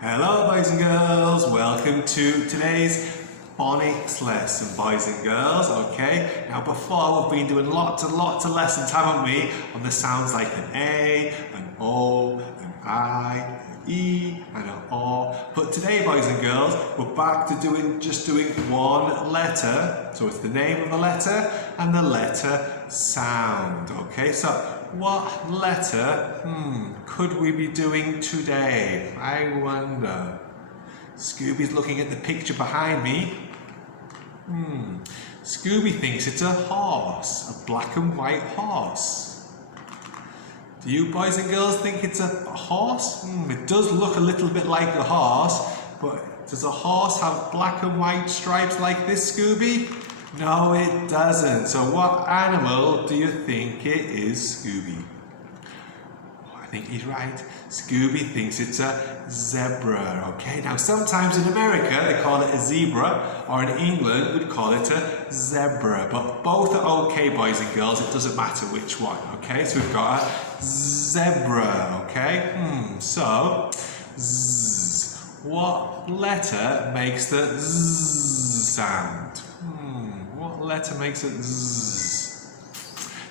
Hello boys and girls, welcome to today's phonics lesson boys and girls, okay? Now before we've been doing lots and lots of lessons, haven't we? On the sounds like an A, an O, an I, an E and an O. But today boys and girls, we're back to just doing one letter. So it's the name of the letter and the letter sound, okay? So what letter could we be doing today? I wonder. Scooby's looking at the picture behind me. Scooby thinks it's a horse, a black and white horse. Do you boys and girls think it's a horse? It does look a little bit like a horse, but does a horse have black and white stripes like this, Scooby? No, it doesn't. So what animal do you think it is, Scooby? I think he's right. Scooby thinks it's a zebra, okay? Now sometimes in America they call it a zebra, or in England we'd call it a zebra, but both are okay boys and girls, it doesn't matter which one, okay? So we've got a zebra, okay? So, z. What letter makes the z sound? What letter makes it zzz?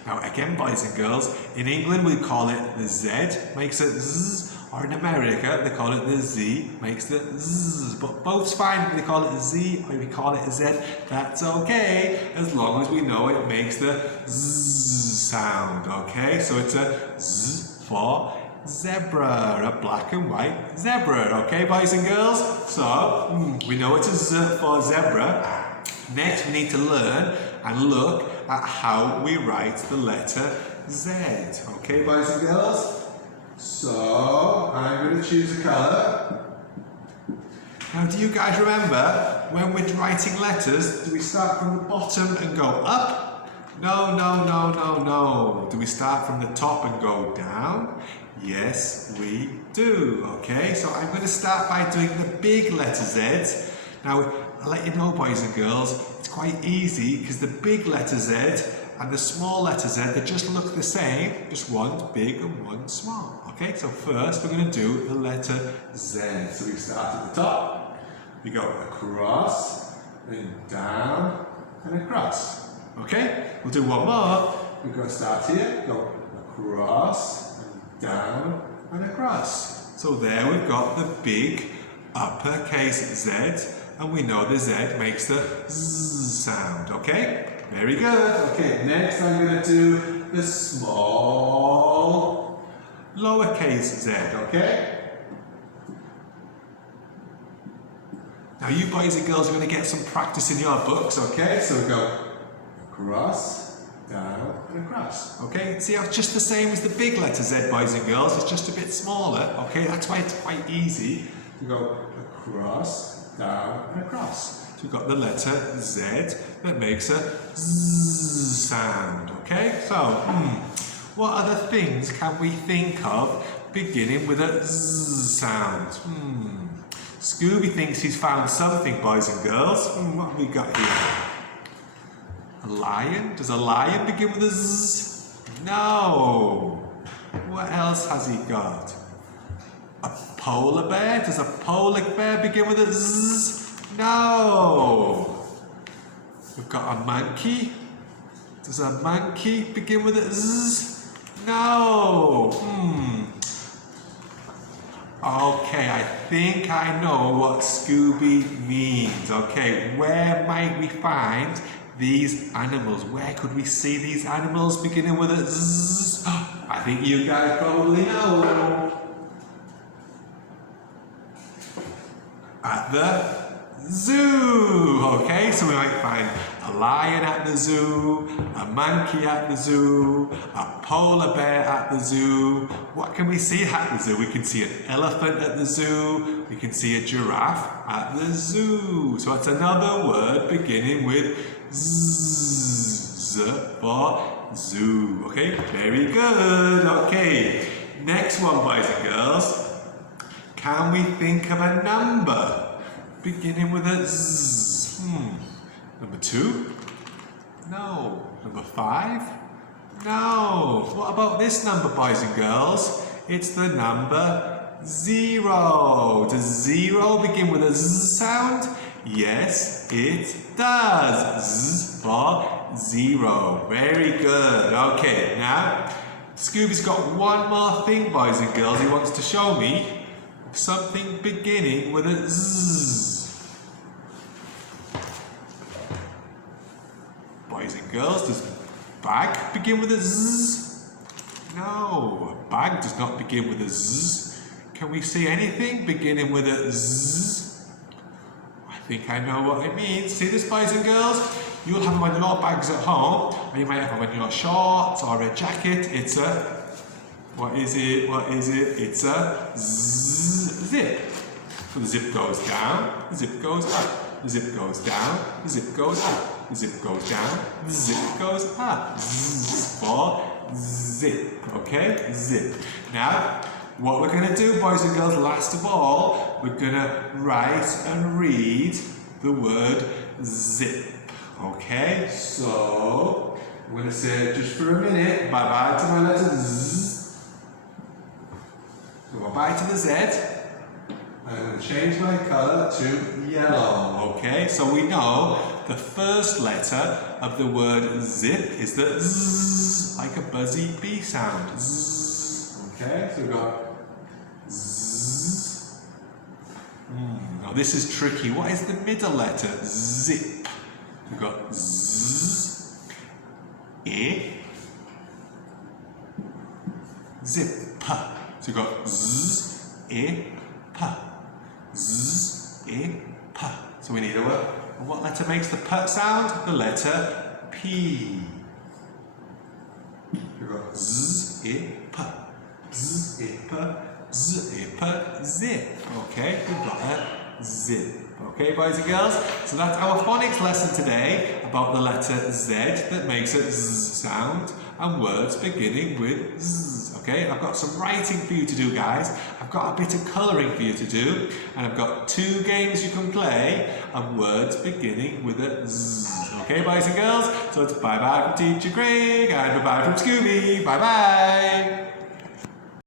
Now again boys and girls, in England we call it the Z, makes it zzz, or in America they call it the Z, makes the zzz. But both's fine if they call it a Z or if we call it a Z, that's okay, as long as we know it makes the zzz sound, okay? So it's a Z for zebra, a black and white zebra, okay boys and girls? So, we know it's a Z for zebra. Next we need to learn and look at how we write the letter Z. Okay boys and girls? So I'm going to choose a colour. Now do you guys remember when we're writing letters, do we start from the bottom and go up? No. Do we start from the top and go down? Yes we do. Okay, so I'm going to start by doing the big letter Z. Now I'll let you know boys and girls, it's quite easy because the big letter Z and the small letter Z, they just look the same, just one's big and one's small. Okay, so first we're going to do the letter Z. So we start at the top, we go across, then down and across. Okay, we'll do one more. We're going to start here, go across and down and across. So there we've got the big uppercase Z. And we know the Z makes the Z sound, okay? Very good. Okay, next I'm going to do the small lowercase z, okay? Now you boys and girls are going to get some practice in your books, okay? So we go across, down and across, okay? See how it's just the same as the big letter Z, boys and girls, it's just a bit smaller, okay? That's why it's quite easy. We go across, down and across. So we've got the letter Z that makes a Z sound, okay? So, what other things can we think of beginning with a Z sound? Scooby thinks he's found something, boys and girls. What have we got here? A lion? Does a lion begin with a Z? No. What else has he got? A polar bear? Does a polar bear begin with a Z? No. We've got a monkey. Does a monkey begin with a Z? No. Okay, I think I know what Scooby means. Okay, where might we find these animals? Where could we see these animals beginning with a Z? I think you guys probably know. At the zoo, okay? So we might find a lion at the zoo, a monkey at the zoo, a polar bear at the zoo. What can we see at the zoo? We can see an elephant at the zoo, we can see a giraffe at the zoo. So it's another word beginning with Z for zoo, okay? Very good, okay. Next one, boys and girls. Can we think of a number beginning with a Z? Number 2? No. Number 5? No. What about this number, boys and girls? It's the number zero. Does zero begin with a z sound? Yes, it does. Z for zero. Very good. Okay, now Scooby's got one more thing, boys and girls, he wants to show me. Something beginning with a z. Boys and girls, does bag begin with a z? No, a bag does not begin with a z. Can we see anything beginning with a z? I think I know what it means. See this, boys and girls? You'll have them on your bags at home, or you might have them on your shorts or a jacket. It's a, what is it? What is it? It's a zip. So the zip goes down, the zip goes up, the zip goes down, the zip goes up, the zip goes down, the zip goes up. Z for zip. Okay? Zip. Now, what we're going to do, boys and girls, last of all, we're going to write and read the word zip. Okay? So, I'm going to say just for a minute, bye-bye to my letter Z. So, bye-bye to the Z. I'm going to change my colour to yellow. Okay? So, we know the first letter of the word zip is the Z, like a buzzy bee sound. Z. Okay? So, we've got Z. Now this is tricky. What is the middle letter? Zip. We've got Z, I, zip. So we've got Z, I, P. Z, I, P. So we need a word. And what letter makes the P sound? The letter P. We've got Z, I, P. Zip, zip, zip. Okay, we've got a zip. Okay, boys and girls? So that's our phonics lesson today about the letter Z that makes a Z sound and words beginning with Z. Okay, I've got some writing for you to do, guys. I've got a bit of colouring for you to do, and I've got 2 games you can play and words beginning with a Z. Okay, boys and girls? So it's bye-bye from Teacher Greg and bye-bye from Scooby. Bye-bye.